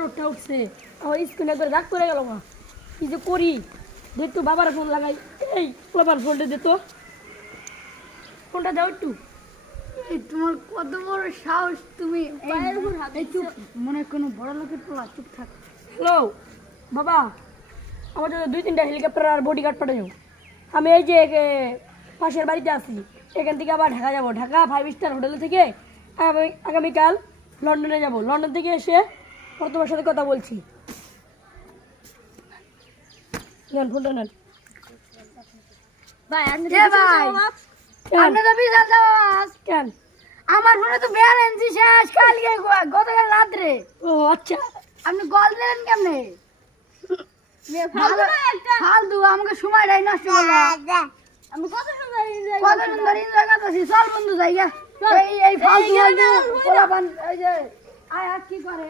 রোডটা উঠছে আমার স্ক্রিনে করে রাগ করে গেল না কি যে করি দেখ তো বাবার ফোন লাগাই এই বাবার ফোনটা দে তো ফোনটা দাও একটু এই তোমার কত বড় সাহস তুমি এই চুপ মনে হয় কোনো বড় লোকের পোলা চুপ থাক হ্যালো বাবা আমার জন্য 2-3টা হেলিকপ্টার আর বডিগার্ড পাঠাও আমি এই যে পাশের বাড়িতে আছি এখান থেকে আবার ঢাকা যাব ঢাকা 5 স্টার হোটেল থেকে আগামীকাল লন্ডনে যাব লন্ডন থেকে এসে পরে তোমার সাথে কথা বলছি নেন ফোনটা নেন ভাই আপনি তো বিশাল চাওয়াজ কেন আমার ফোনে তো ব্যালেন্সই শেষ কালকে গতকাল রাত্রে ও আচ্ছা আপনি কল দিলেন কেমনে ফালতু আমাকে সময়টাই নষ্ট করলো আমি কত সুন্দর এনজয় কত সুন্দর এনজয় করতেছি চল বন্ধু যাই এই ফালতু পোলাপান এই যে আয় আর কি করে